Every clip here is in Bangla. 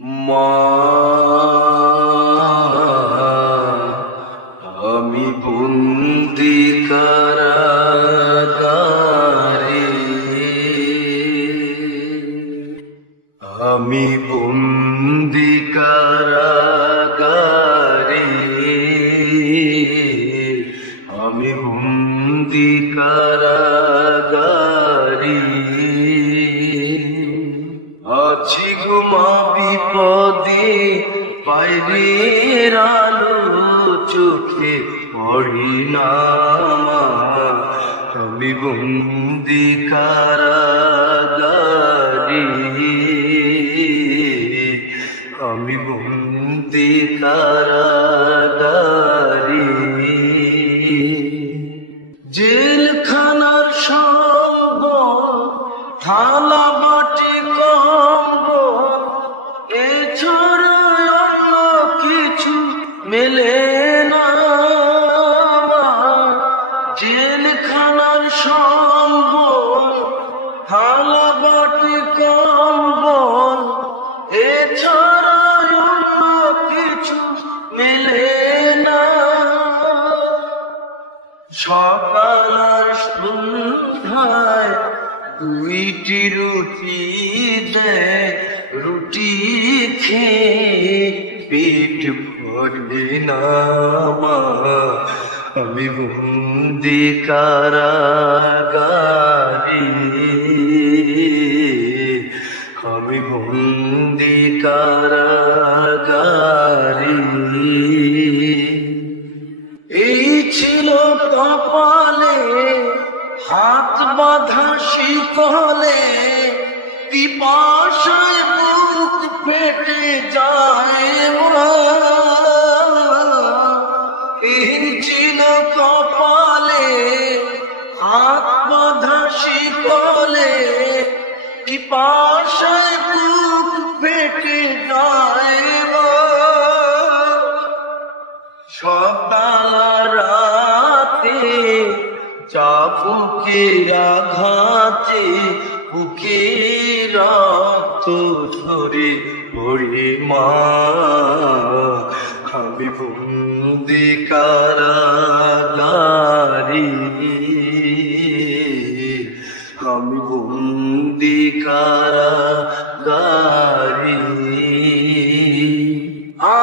মা আমি বন্দি কারাগারে, আমি বন্দি কারাগারে, আমি বন্দি কারাগারে আছি ঘুমা বিপদে, বাইরের আলো চোখে পড়ি না। আমি বন্দি কারাগারে, আমি বন্দি কারাগারে। জেলখানার সম্বল, থালা বাটি কম্বল, এছাড়া অন্য কিছু মেলে না। জেলখানার সম্বল, থালা বাটি কম্বল, এছাড়া অন্য কিছু মেলে না। সকাল আর সন্ধ্যায় দুইটি রুটি দেয়, রুটি খেয়ে পেট ভরবে না। আমি বন্দি কারাগারে, আমি বন্দি কারাগারে। এই ছিল কপালে হাত বাঁধা শিকলে, পিপাসায় বুক ফেটে যায়। এই ছিল কপালে হাত বাঁধা শিকলে, পিপাসায় বুক ফেটে যায়। সকাল রাতে চাবুকের আঘাতে বুকে রক্ত ঝরে পড়ে মা। আমি বন্দি কারাগারে, আমি বন্দি কারাগারে।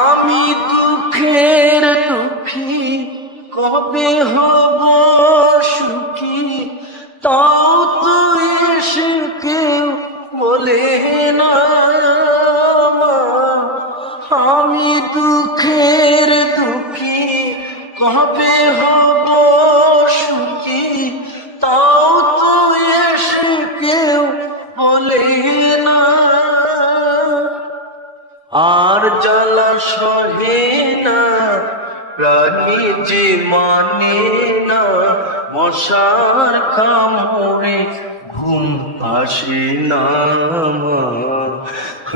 আমি দুঃখের দুঃখী, কবে হব সুখী, তাও তো এসে কেউ বলে না। আমি দুঃখের দুঃখী, কবে হব সুখী, তাও তো এসে কেউ বলে না। আর জ্বালা সহে না, প্রাণী যে মানে না, মশার কামড়ে ঘুম আসে না।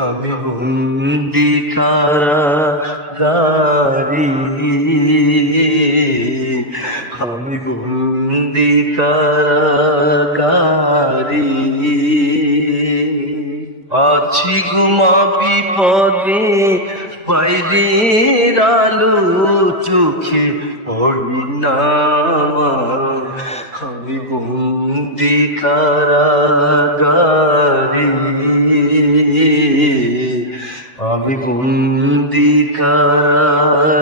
আমি বন্দি কারাগারে, আমি বন্দি কারাগারে আছি ঘুমা বিপদে, বাইরের আলো চোখে পড়ি না। আমি বন্দি কারাগারে, আমি বন্দি কারাগারে।